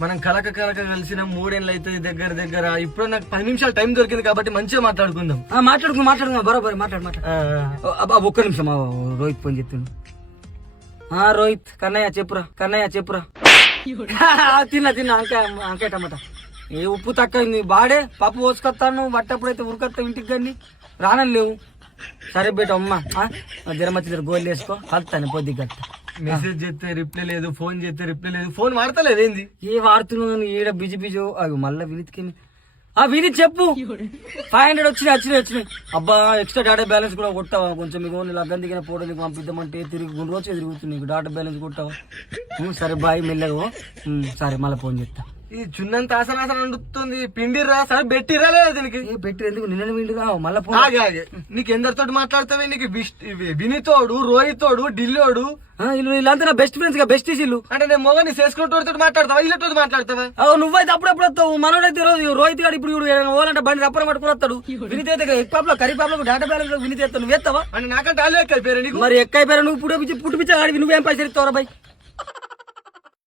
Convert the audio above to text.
మనం కలక కలిసిన 3 ఏళ్ళు అవుతుంది దగ్గర. ఇప్పుడు నాకు 10 నిమిషాలు టైం దొరికింది కాబట్టి మంచిగా మాట్లాడుకుందాం. మాట్లాడుకుందాం బరోబర్ మాట్లాడు. ఒక్క నిమిషం రోహిత్ ఫోన్ చెప్తాను. రోహిత్ కన్నయ్య చెప్పురా. తిన్నా అంకాయ టమాటా. ఏ ఉప్పు తక్కువ బాడే పప్పు పోసుకొస్తాను పట్టప్పుడైతే ఉరకొత్తా ఇంటికి కానీ రానని లేవు. సరే బేట అమ్మ జరమచ్చి గోళ్ళు వేసుకో కలుతాను పొద్దు గట్ట. మెసేజ్ చేస్తే రిప్లై లేదు, ఫోన్ చేస్తే రిప్లై లేదు. ఫోన్ వాడతలేదు ఏంది? ఏ వాడుతున్నాను ఈడ బిజీ మళ్ళీ వినీత్కి వినీత్ చెప్పు. 500 వచ్చినాయి. అబ్బా ఎక్స్ట్రా డేటా బ్యాలెన్స్ కూడా కొట్టావా కొంచెం? మీకు లగ్గం దిగిన ఫోటో నీకు పంపిద్దామంటే తిరిగి రోజు తిరుగుతుంది డేటా బ్యాలెన్స్ కొట్టావా? సరే బాయ్ మెల్లగా. సరే మళ్ళీ ఫోన్ చేస్తా. ఈ చున్నంత ఆసన అండుతుంది. పిండిరా సరే బెట్టిరా లేదా దీనికి? పెట్టి ఎందుకు నిన్న పిండిరా మళ్ళీ ఫోన్. నీకు ఎందరితోటి మాట్లాడతావే? నీకు వినీతోడు, రోహితోడు, ఢిల్లీోడు వీళ్ళంతా నా బెస్ట్ ఫ్రెండ్స్ గా బెస్ట్ ఇల్లు. అంటే నేను మొగని చేసుకుంటోడితో మాట్లాడతావా? ఇల్లతో మాట్లాడతావా? నువ్వైతే అప్పుడప్పుడు వస్తావు. మనోడైతే రోజు రోహిత్ గారు ఇప్పుడు ఓలంటే బండి రప్పన పట్టుకుని వస్తాడు. వినీత్ అయితే ఎక్పాప్లో కరీపాప్లో డేటా బ్యాలెన్స్ వినీత్ ఎత్తావు. నువ్వు ఎత్తావా? అంటే నాకంటే అల్లు ఎక్కైపోయారు నీకు. మరి ఎక్కైపోయారు నువ్వు పుట్టిపిచ్చా నువ్వేం పైసలు ఇస్తావరా బాయ్?